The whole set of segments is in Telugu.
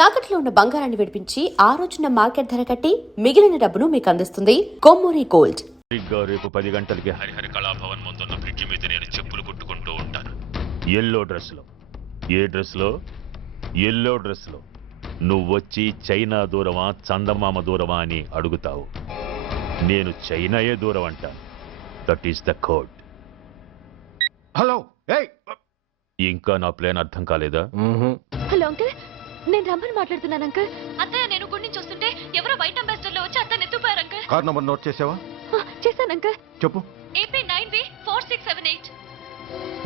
తాకట్లో ఉన్న బంగారాన్ని విడిపించి ఆ రోజున మార్కెట్ ధర కట్టి మిగిలిన డబ్బును మీకు అందిస్తుంది కొమ్మూరి గోల్డ్. రేపు 10 గంటలకి హరిహర కళాభవన్ ముందున్న బ్రిడ్జి మీద నేను చెప్పులు కుట్టుకుంటూ ఉంటాను. ఎల్లో డ్రెస్లో. ఏ డ్రెస్లో? ఎల్లో డ్రెస్లో. నువ్వొచ్చి చైనా దూరమా చందమామ దూరమా అని అడుగుతావు. నేను చైనాయే దూరం అంటాను. That is the code. Hello, ఇంకా నా ప్లాన్ అర్థం కాలేదా? హలో అంకుల్, నేను రమ్మని మాట్లాడుతున్నాను అంకుల్. అత్తయ్య నేను గుడి నుంచి వస్తుంటే ఎవరో వైట్ అంబాసిడర్ లో వచ్చి అత్తయ్య ఎత్తుపోయారు అంకుల్. కార్ నంబర్ నోట్ చేసావా? చేశాను అంకుల్. చెప్పు. AP9V4678.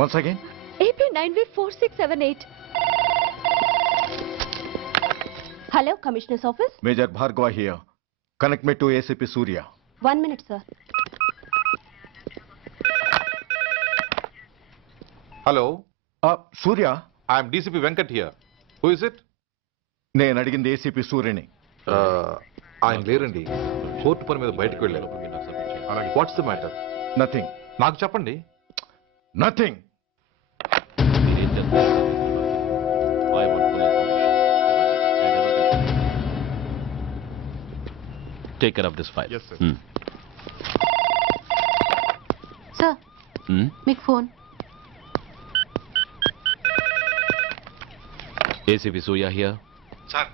Once again. AP9V4678. Hello, commissioners office. Major Bhargava here. Connect me to ACP Surya. 1 minute sir. Hello, Surya. I'm DCP Venkat here. Who is it? నేను అడిగింది ఏసీపీ సూర్యని. ఆయన లేరండి, కోర్టు పని మీద బయటకు వెళ్ళారు. What's the matter? నథింగ్. నాకు చెప్పండి. Nothing. Take care of this file. Yes, sir. Sir, మీకు phone. ACP Surya here. Sir,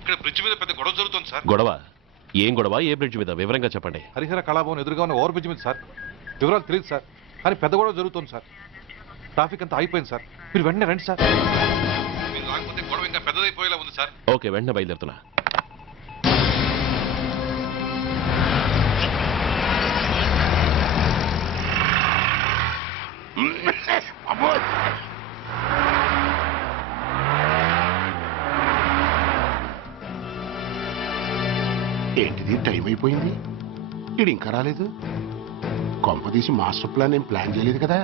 ఇక్కడ బ్రిడ్జ్ మీద పెద్ద గొడవ జరుగుతుంది సార్. గొడవ? ఏం గొడవ? ఏ బ్రిడ్జ్ మీద? వివరంగా చెప్పండి. హరిహర కళాభవన్ ఎదురుగా ఉన్న ఓవర్ బ్రిడ్జ్ మీద సార్. వివరాలు తెలియదు సార్, కానీ పెద్ద గొడవ జరుగుతుంది సార్. ట్రాఫిక్ అంతా అయిపోయింది సార్. మీరు వెంటనే రండి సార్. మీరు రాకపోతే గొడవ ఇంకా పెద్దదైపోయేలా ఉంది సార్. ఓకే, వెంటనే బయలుదేరుతున్నా. ఏంటిది, టైం అయిపోయింది, ఇది ఇంకా రాలేదు. కొంపదీసి మాస్టర్ ప్లాన్ ఏం ప్లాన్ చేయలేదు కదా.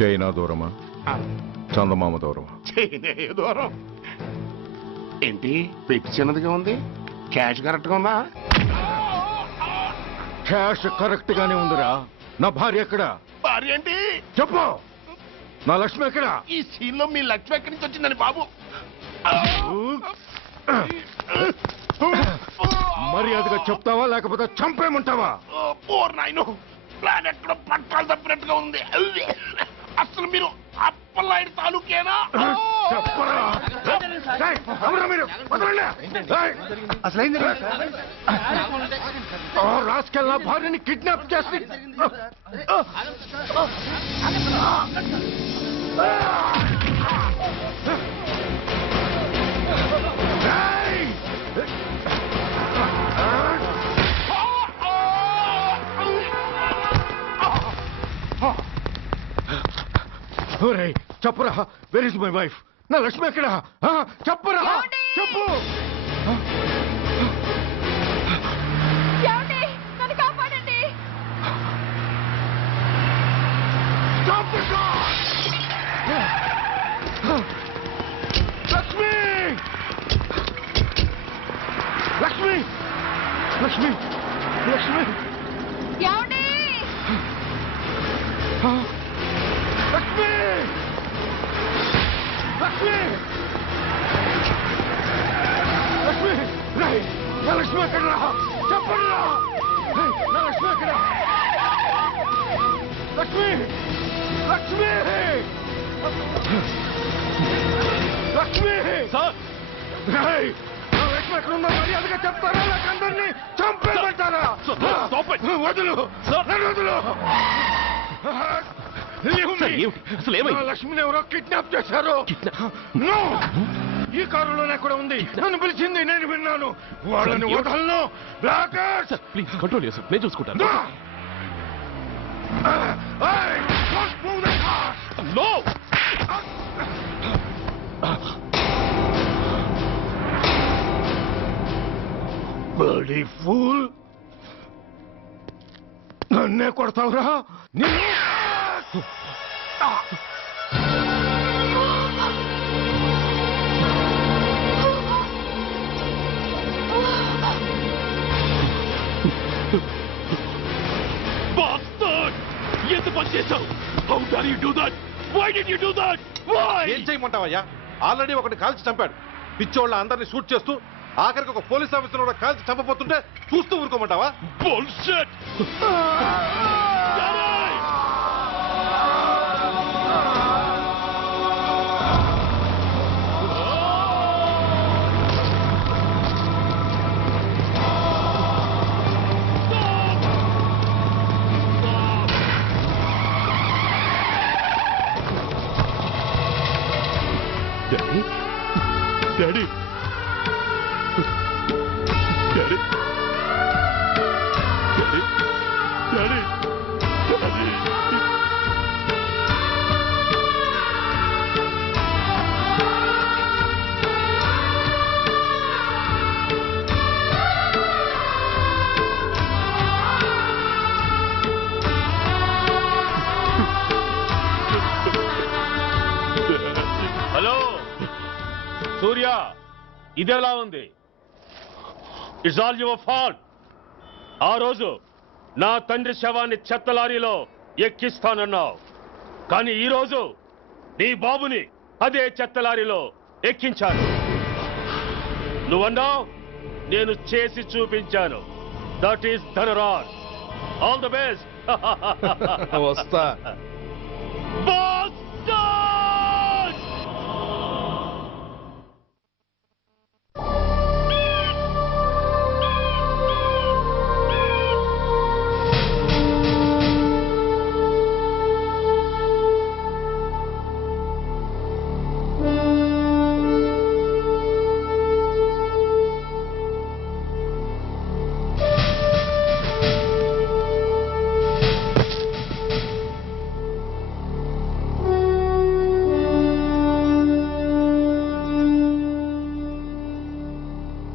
చైనా దూరమా చందమామ దూరమా? చైనా దూరం ఏంటి, పెట్టి చిన్నదిగా ఉంది, క్యాష్ కరెక్ట్గా ఉందా? క్యాష్ కరెక్ట్ గానే ఉందిరా. నా భార్య ఎక్కడ? భార్య ఏంటి చెప్పు. నా లక్ష్మి ఎక్కడ? ఈ సీన్ లో మీ లక్ష్మి ఎక్కడి నుంచి వచ్చిందని బాబు. మర్యాదగా చెప్తావా లేకపోతే చంపేమంటావా? పోర్ నాయను, ప్లాన్ ఎక్కడ పట్టాలు తప్పినట్టుగా ఉంది. అసలు మీరు అప్పలాయుడు తాలూకేనా? చెప్పరా. ఏయ్, ఎవరు మీరు? వదలండి. ఏయ్, ఆ రాస్కెల్ నా భార్యని కిడ్నాప్ చేసి ఏయ్! ఒరేయ్, చెప్పరా. Where is my wife? నా లక్ష్మి ఎక్కడ? చెప్పరా. చెప్పు. నన్ను కాపాడండి. Stop the car! Lakshmi! Lakshmi! Lakshmi! Lakshmi! ఏమండి? లక్ష్మి! లక్ష్మి! లక్ష్మి! రేయ్, నా లక్ష్మి ఎక్కడ? చెప్పండి రా. రేయ్, నా లక్ష్మి ఎక్కడ? లక్ష్మి! లక్ష్మి! లక్ష్మి! సార్, రేయ్, నా లక్ష్మి ఎక్కడ ఉందో మర్యాదగా చెప్తారా లేక అందరినీ చంపేమంటారా? వదులు. నన్ను వదులు. అసలు ఏమైంది? లక్ష్మిని ఎవరో కిడ్నాప్ చేశారు. No! ఈ కారులోనే కూడా ఉంది. నన్ను పిలిచింది, నేను విన్నాను. వాళ్ళని వదలను. బ్లాకర్స్! ప్లీజ్ కంట్రోల్ చేసు, నేను చూసుకుంటాను. Don't move the car! No! Bloody fool! నన్ను నన్నే కొడతావురా నిన్ను? ఎంత పని చేశావు? How dare you do that? Why did you do that? Why? ఏం చేయమంటావయ్యా? ఆల్రెడీ ఒకటి కాల్చి చంపాడు. పిచ్చోళ్ళ అందరినీ షూట్ చేస్తూ ఆఖరికి ఒక పోలీస్ ఆఫీసర్ కూడా కాల్చి చంపబోతుంటే చూస్తూ ఊరుకోమంటావా? Bullshit! Daddy? Daddy? Daddy? Daddy? Daddy? Daddy? Hello Surya, ఇదెలా ఉంది? It's all your fault. ఆ రోజు నా తండ్రి శవాన్ని చెత్త లారీలో ఎక్కిస్తానన్నావు, కానీ ఈ రోజు నీ బాబుని అదే చెత్త లారీలో ఎక్కించాను. నువ్వన్నావు, నేను చేసి చూపించాను. That is Dhanraj. All the best. వస్తా.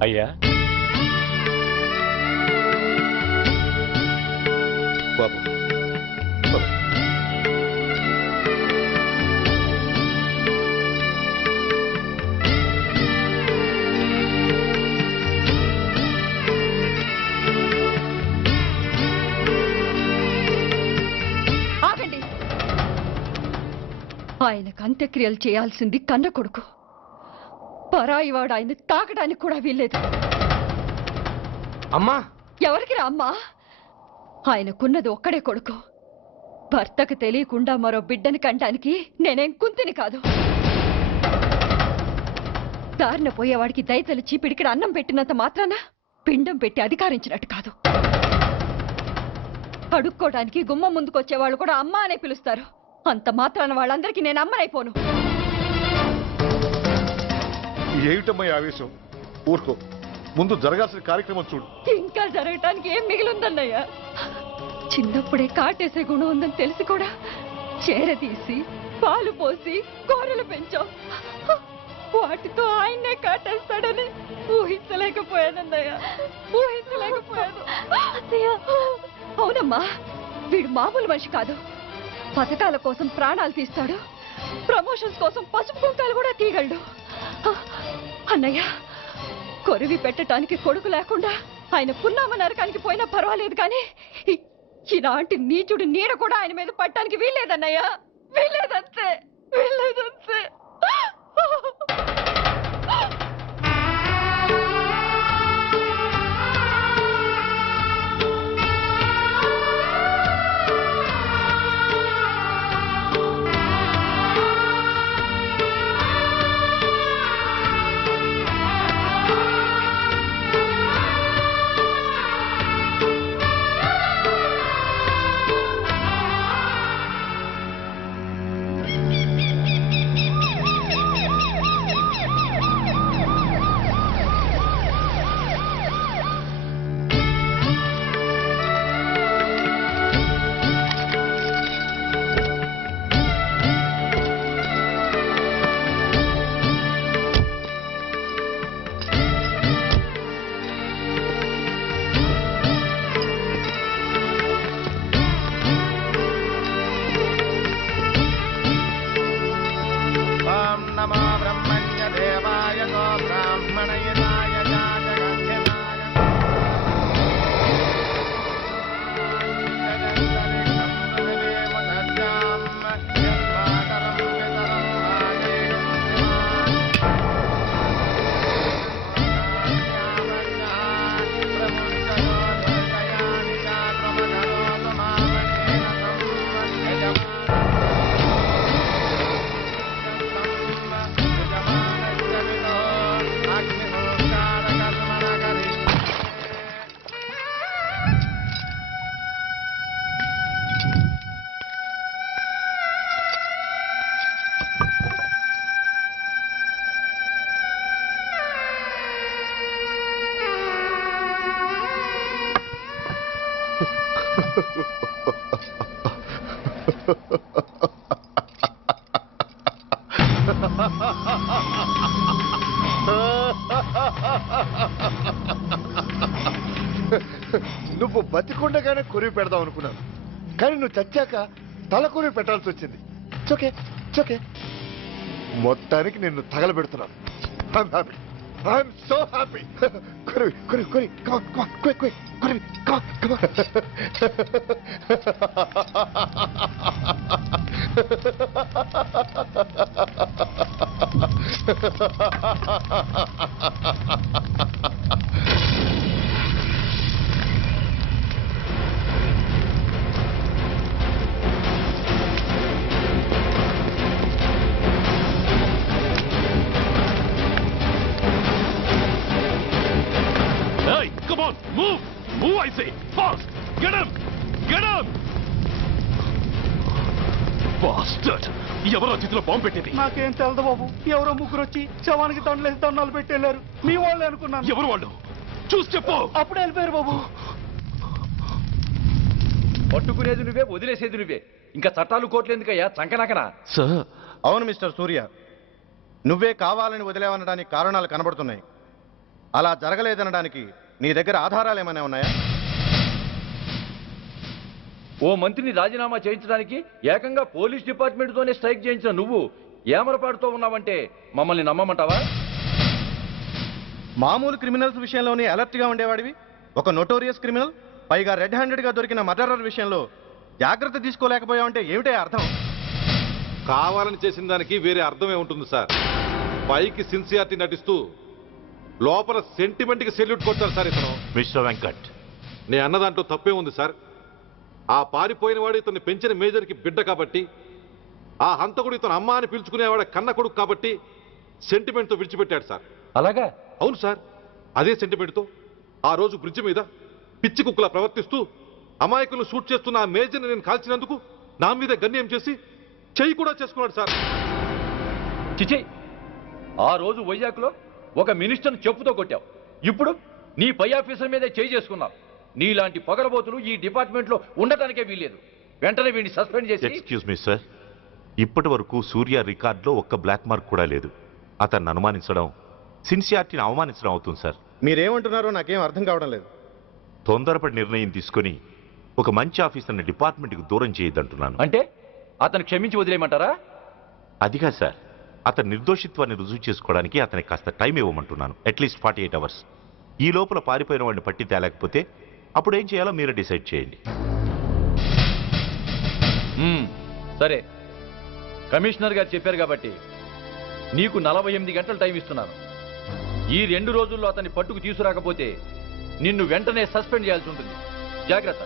అయ్యా, బాబు ఆగండి. ఆయనకు అంత్యక్రియలు చేయాల్సింది కన్న కొడుకు. పరాయివాడు ఆయన తాకడానికి కూడా వీల్లేదు. అమ్మా, ఎవరికి రా అమ్మా? ఆయనకున్నది ఒక్కడే కొడుకు. భర్తకు తెలియకుండా మరో బిడ్డని కంటానికి నేనేం కుంతిని కాదు. దారిన పోయేవాడికి దయతలిచి పిడికిడ అన్నం పెట్టినంత మాత్రాన పిండం పెట్టి అధికారించినట్టు కాదు. అడుక్కోవడానికి గుమ్మం ముందుకొచ్చేవాళ్ళు కూడా అమ్మ అనే పిలుస్తారు. అంత మాత్రాన వాళ్ళందరికీ నేను అమ్మనైపోను. ఏమిటమ్మా ఆవేశం? ఊరుకో, ముందు జరగాల్సిన కార్యక్రమం చూడు. ఇంకా జరగటానికి ఏం మిగిలిందన్నయ్య? చిన్నప్పుడే కాటేసే గుణం ఉందని తెలిసి కూడా చేరదీసి పాలు పోసి కూరలు పెంచాం. వాటితో ఆయన్నే కాటేస్తాడని ఊహించలేకపోయానన్నయ్య, ఊహించలేకపోయాను. అవునమ్మా, వీడు మామూలు మనిషి కాదు. పథకాల కోసం ప్రాణాలు తీస్తాడు, ప్రమోషన్స్ కోసం పసుపు కుంకాలు కూడా తీయగలడు. అన్నయ్య, కొరివి పెట్టడానికి కొడుకు లేకుండా ఆయన పున్నామ నరకానికి పోయినా పర్వాలేదు, కానీ ఇలాంటి నీచుడు నీడ కూడా ఆయన మీద పట్టడానికి వీల్లేదన్నయ్య, వీల్లేదంతే, వీల్లేదంతే. నువ్వు బతికుండగానే కొరివి పెడదాం అనుకున్నాను, కానీ నువ్వు చచ్చాక తల కొరివి పెట్టాల్సి వచ్చింది. ఓకే ఓకే, మొత్తానికి నిన్ను తగలబెడుతున్నాను. I'm happy, I'm so happy. కొరివి కొరివి కొరివి, కమాన్ కమాన్, క్విక్ క్విక్, కొరివి, come on Hey, come on, move! Move, I say! Fast! Get him! Get him! Bastard! ఎవరో చేతిలో బాంబు పెట్టేది? నాకేం తెలదు బాబు. ఎవరో ముగ్గురు వచ్చి శవానికి దండలేసి దండాలు పెట్టేళ్లారు. మీ వాళ్ళే అనుకున్నాను. ఎవరు వాళ్ళు? చూసి చెప్పు. అప్పుడే వెళ్ళిపోయారు బాబు. పట్టుకునేది నువ్వే, వదిలేసేది నువ్వే. ఇంకా చట్టాలు కోట్లు ఎందుకయ్యా చంకనాకనా? సార్, అవును మిస్టర్ సూర్య, నువ్వే కావాలని వదిలేవనడానికి కారణాలు కనబడుతున్నాయి. అలా జరగలేదనడానికి నీ దగ్గర ఆధారాలు ఏమైనా ఉన్నాయా? ఓ మంత్రిని రాజీనామా చేయించడానికి ఏకంగా పోలీస్ డిపార్ట్మెంట్తోనే స్ట్రైక్ చేయించిన నువ్వు ఏమరపాటుతో ఉన్నావంటే మమ్మల్ని నమ్మమంటావా? మామూలు క్రిమినల్స్ విషయంలోనే అలర్ట్గా ఉండేవాడివి, ఒక నోటోరియస్ క్రిమినల్, పైగా రెడ్ హ్యాండెడ్గా దొరికిన మర్డరర్ విషయంలో జాగ్రత్త తీసుకోలేకపోయావంటే ఏమిటే అర్థం? కావాలని చేసిన దానికి వేరే అర్థమే ఉంటుంది సార్. పైకి సిన్సియారిటీ నటిస్తూ లోపల సెంటిమెంట్కి సెల్యూట్ కొడతారు సార్ ఇతను. మిస్టర్ వెంకట్, నే అన్న దాంట్లో తప్పే ఉంది సార్. ఆ పారిపోయిన వాడు ఇతన్ని పెంచిన మేజర్కి బిడ్డ కాబట్టి, ఆ హంతకుడు ఇతను అమ్మ అని పిలుచుకునేవాడు కన్న కొడుకు కాబట్టి సెంటిమెంట్తో విడిచిపెట్టాడు సార్. అలాగా? అవును సార్, అదే సెంటిమెంట్తో ఆ రోజు బ్రిడ్జ్ మీద పిచ్చి కుక్కలా ప్రవర్తిస్తూ అమాయకులను షూట్ చేస్తున్న ఆ మేజర్ని నేను కాల్చినందుకు నా మీద గన్యం చేసి చెయ్యి కూడా చేసుకున్నాడు సార్. చిచి, ఆ రోజు వైజాగ్లో ఒక మినిస్టర్ని చెప్పుతో కొట్టావు. ఇప్పుడు నీ పై ఆఫీసర్ మీదే చేయి చేసుకున్నావు. నీలాంటి పొగరబోతులు ఈ డిపార్ట్మెంట్లో ఉండటానికే వీల్లేదు. వెంటనే వీడిని సస్పెండ్ చేసి. ఎక్స్క్యూజ్ మీ సార్, ఇప్పటి వరకు సూర్య రికార్డులో ఒక్క బ్లాక్ మార్క్ కూడా లేదు. అతన్ని అనుమానించడం సిన్సియారిటీని అవమానించడం అవుతుంది సార్. మీరేమంటున్నారో నాకేం అర్థం కావడం లేదు. తొందరపడి నిర్ణయం తీసుకొని ఒక మంచి ఆఫీసర్ని డిపార్ట్మెంట్కి దూరం చేయొద్దంటున్నాను. అంటే అతను క్షమించి వదిలేయమంటారా? అదిగా సార్, అతని నిర్దోషిత్వాన్ని రుజువు చేసుకోవడానికి అతనికి కాస్త టైం ఇవ్వమంటున్నాను. At least 48 hours. ఈ లోపల పారిపోయిన వాడిని పట్టి తేలేకపోతే అప్పుడు ఏం చేయాలో మీరే డిసైడ్ చేయండి. సరే, కమిషనర్ గారు చెప్పారు కాబట్టి నీకు 48 గంటలు టైం ఇస్తున్నాను. ఈ 2 రోజుల్లో అతన్ని పట్టుకు తీసుకురాకపోతే నిన్ను వెంటనే సస్పెండ్ చేయాల్సి ఉంటుంది. జాగ్రత్త.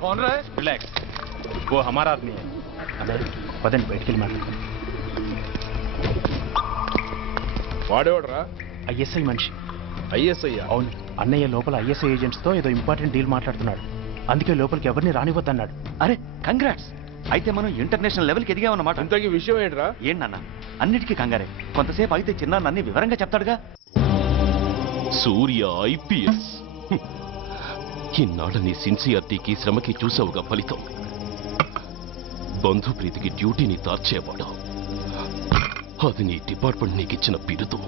कौन रहा है? रिलैक्स, वो हमारा आदमी है. पदन बैठ के मार. వాడేవాడరా? ఐఎస్ఐ మనిషి. ఐఎస్ఐ? అవును, అన్నయ్య లోపల ఐఎస్ఐ ఏజెంట్స్తో ఏదో ఇంపార్టెంట్ డీల్ మాట్లాడుతున్నాడు. అందుకే లోపలికి ఎవరిని రానివ్వద్దన్నాడు. అరే కంగ్రాట్స్, అయితే మనం ఇంటర్నేషనల్ లెవెల్కి ఎదిగామన్నమాట. ఇంతకీ విషయం ఏంట్రా? ఏంటన్నా అన్నిటికీ కంగారే. కొంతసేపు అయితే చిన్న అన్ని వివరంగా చెప్తాడుగా. సూర్య ఐపీఎస్. ఇన్నాళ్ళ నీ సిన్సియారిటీకి శ్రమకి చూసావుగా ఫలితం. బంధుప్రీతికి డ్యూటీని తార్చేవాడు. అది నీ డిపార్ట్మెంట్ నీకిచ్చిన బిరుదు.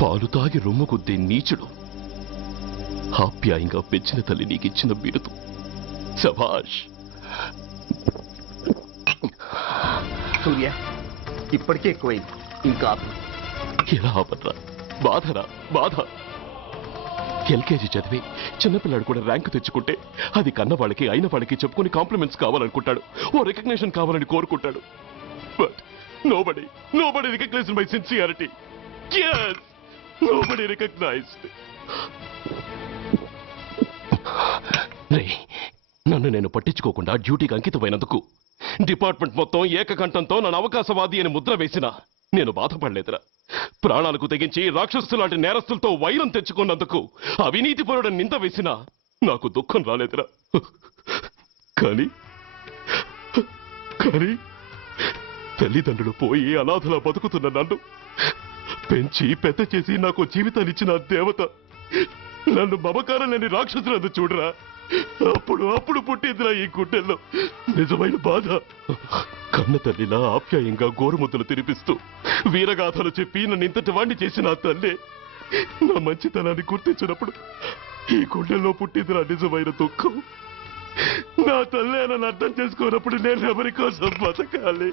పాలు తాగి రొమ్ము కొద్దే నీచుడు ఆప్యాయంగా పెంచిన తల్లి నీకిచ్చిన బిరుదు. శభాష్. సూర్య ఇప్పటికే ఎక్కువైంది, ఇంకా ఎలా ఆపట్రా? బాధరా బాధ. ఎల్కేజీ చదివి చిన్నపిల్లాడు కూడా ర్యాంకు తెచ్చుకుంటే అది కన్న వాళ్ళకి అయిన వాళ్ళకి చెప్పుకుని కాంప్లిమెంట్స్ కావాలనుకుంటాడు, ఓ రికగ్నిషన్ కావాలని కోరుకుంటాడు. But nobody recognized my sincerity. Yes, nobody recognized. రే, నన్ను నేను పట్టించుకోకుండా డ్యూటీకి అంకితమైనందుకు డిపార్ట్మెంట్ మొత్తం ఏకకంఠంతో నన్ను అవకాశవాది అని ముద్ర వేసినా నేను బాధపడలేదురా. ప్రాణాలకు తెగించి రాక్షసులాంటి నేరస్తులతో వైరం తెచ్చుకున్నందుకు అవినీతిపరుడని నింద వేసినా నాకు దుఃఖం రాలేదురా. కానీ కానీ తల్లిదండ్రులు పోయి అనాథలా బతుకుతున్న నన్ను పెంచి పెద్ద చేసి నాకు జీవితాన్నిచ్చిన దేవత నన్ను మమకారం లేని రాక్షసులందు చూడరా. అప్పుడు పుట్టిందిరా ఈ గుడ్డెల్లో నిజమైన బాధ. కన్న తల్లిలా ఆప్యాయంగా గోరుముద్దలు తినిపిస్తూ వీరగాథలు చెప్పి నన్ను ఇంతటి వాణ్ణి చేసిన ఆ తల్లే నా మంచితనాన్ని గుర్తించినప్పుడు ఈ గుండెల్లో పుట్టిందిరా నిజమైన దుఃఖం. నా తల్లే నన్ను అర్థం చేసుకోనప్పుడు నేను ఎవరి కోసం బతకాలి?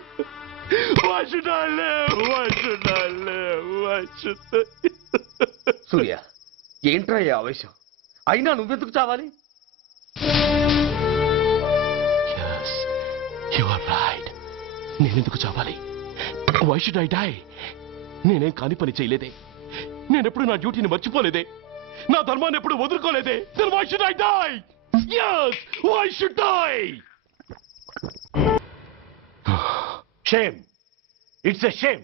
సూర్య, ఏంట్రా ఈ ఆవేశం? అయినా నువ్వెందుకు చావాలి? నేనెందుకు చావాలి? Why should I die? నేనేం కాని పని చేయలేదే. నేనెప్పుడు నా డ్యూటీని మర్చిపోలేదే. నా ధర్మాన్ని ఎప్పుడు వదులుకోలేదే. Then why should I die? Yes, why should I? Shame, it's a shame.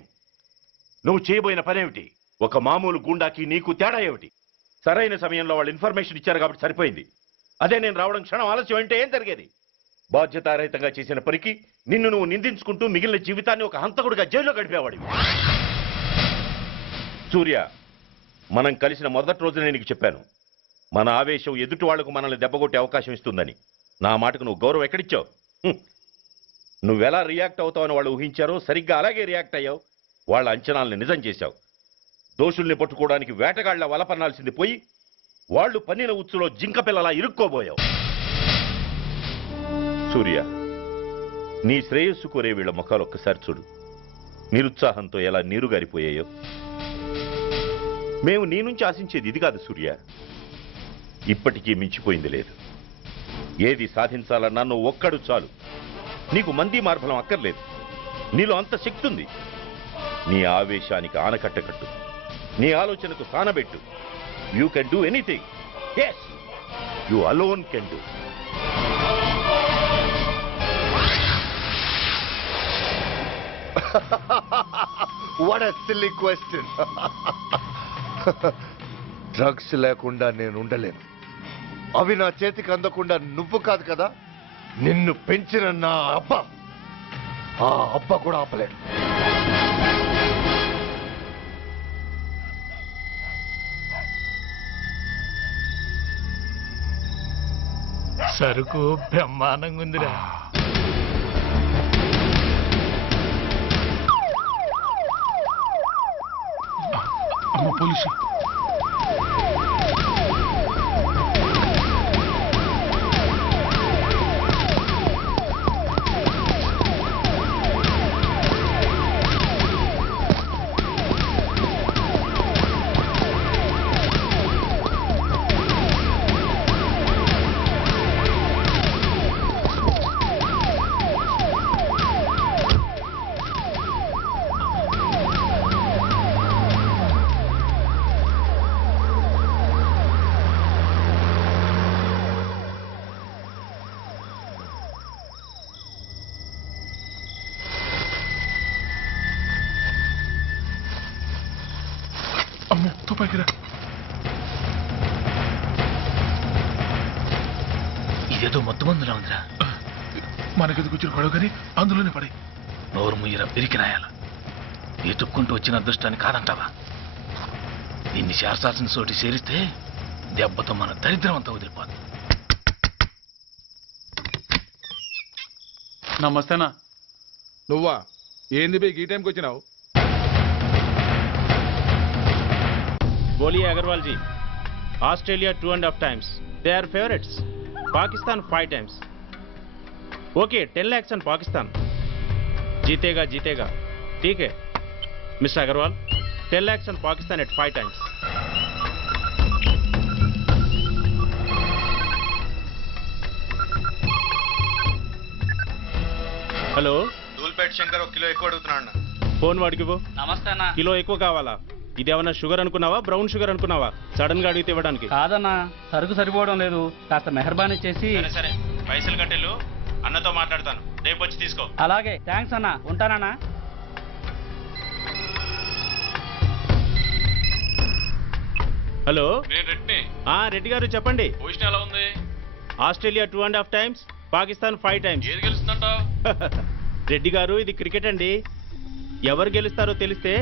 నువ్వు చేయబోయిన పనేమిటి? ఒక మామూలు గుండాకి నీకు తేడా ఏమిటి? సరైన సమయంలో వాళ్ళు ఇన్ఫర్మేషన్ ఇచ్చారు కాబట్టి సరిపోయింది. అదే నేను రావడం క్షణం ఆలస్యం అంటే ఏం జరిగేది? బాధ్యతారహితంగా చేసిన పనికి నిన్ను నువ్వు నిందించుకుంటూ మిగిలిన జీవితాన్ని ఒక హంతకుడిగా జైల్లో గడిపేవాడివి. సూర్య, మనం కలిసిన మొదటి రోజునే నీకు చెప్పాను, మన ఆవేశం ఎదుటి వాళ్లకు మనల్ని దెబ్బగొట్టే అవకాశం ఇస్తుందని. నా మాటకు నువ్వు గౌరవం ఎక్కడిచ్చావు? నువ్వెలా రియాక్ట్ అవుతావని వాళ్ళు ఊహించారో సరిగ్గా అలాగే రియాక్ట్ అయ్యావు. వాళ్ళ అంచనాల్ని నిజం చేశావు. దోషుల్ని పట్టుకోవడానికి వేటగాళ్ల వలపన్నాల్సింది పోయి వాళ్ళు పన్నిన ఉచ్చులో జింక పిల్లలా ఇరుక్కోబోయావు. సూర్య, నీ శ్రేయస్సు కోరే వీళ్ళ ముఖాలు ఒక్కసారి చూడు. నిరుత్సాహంతో ఎలా నీరుగారిపోయాయో. మేము నీ నుంచి ఆశించేది ఇది కాదు సూర్య. ఇప్పటికీ మించిపోయింది లేదు. ఏది సాధించాలన్నా నువ్వు ఒక్కడు చాలు. నీకు మంది మార్బలం అక్కర్లేదు. నీలో అంత శక్తి ఉంది. నీ ఆవేశానికి ఆనకట్ట కట్టు. నీ ఆలోచనకు సానబెట్టు. You can do anything. yes, you alone can do. What a silly question. Drugs లేకుండా నేను ఉండలేను. అవి నా చేతికి అందకుండా నువ్వు కాదు కదా, నిన్ను పెంచిన నా అబ్బ, ఆ అబ్బ కూడా ఆపలేడు. సరుకు బ్రహ్మాండంగా ఉందిరా. పోలీసు తుపాకిరా. ఇదేదో మొత్తం మందులా ఉందిరా. మనకెందుకు వచ్చిన గొడవ కానీ అందులోనే పడి నోరు ముయ్యరా పిరికినాయాల. ఎత్తుక్కుంటూ వచ్చిన అదృష్టాన్ని కాదంటావా? దీన్ని చేర్చాల్సిన చోటి చేరిస్తే దెబ్బతో మన దరిద్రం అంతా వదిలిపోదు. నమస్తేనా. నువ్వా? ఏంది బే ఈ టైంకి వచ్చినావు? बोलिए Agarwal ji. Australia 2.5 times. They are favorites. Pakistan 5 times. Okay, 10 lakhs on Pakistan. जीतेगा जीतेगा. ठीक है mister Agarwal. 10 lakhs on Pakistan at 5 times. Hello, Dhoolpet Shankar ఒక కిలో ఎక్కువ అడుగుతున్నా. ఫోన్ వాడికి పో. నమస్తే అన్న. కిలో ఎక్కువ కావాలా? ఇదేమన్నా షుగర్ అనుకున్నావా బ్రౌన్ షుగర్ అనుకున్నావా సడన్ గా అడిగితే ఇవ్వడానికి? కాదన్నా, సరుకు సరిపోవడం లేదు, కాస్త మెహర్బానీ చేసి. సరే పైసలు కట్టెళ్ళు, అన్నతో మాట్లాడతాను, రేపు వచ్చి తీసుకో. అలాగే, థ్యాంక్స్ అన్నా, ఉంటానన్నా. హలో, నేను రెడ్డిని. రెడ్డి గారు చెప్పండి. పొజిషన్ ఎలా ఉంది? Australia 2.5 times, Pakistan 5 times. ఏది గెలుస్తుందంట? రెడ్డి గారు ఇది క్రికెట్ అండి, ఎవరు గెలుస్తారో తెలిస్తే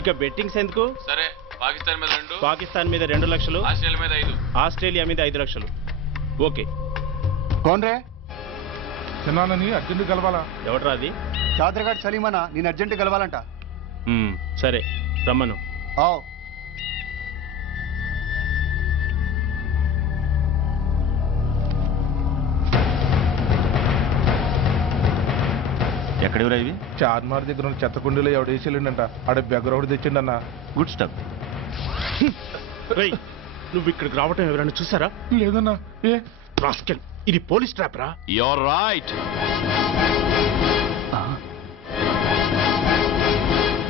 ఇక బెట్టింగ్స్ ఎందుకు? సరే, పాకిస్తాన్ మీద 2, పాకిస్తాన్ మీద 2 లక్షలు, ఆస్ట్రేలియా మీద 5. ఆస్ట్రేలియా మీద 5 లక్షలు. ఓకే. కోన్రే చిన్నానని అర్జెంట్ కలవాలా? ఎవడ్రా అది? చాదరగాడ్ సలీమనా, నేను అర్జెంట్ కలవాలంట. సరే రమ్మను. ఎక్కడెవరా ఇవి? చార్మార్ దగ్గర ఉన్న చెత్త కుండీలో ఎవడు వేసేళ్ళంట, ఆడ బెగ్గరొకటి తెచ్చిండన్నా. Good stuff. నువ్వు ఇక్కడికి రావటం ఎవరైనా చూసారా? లేదన్నా. ఏ రాస్కెల్, ఇది పోలీస్ ట్రాప్ రా. You're right.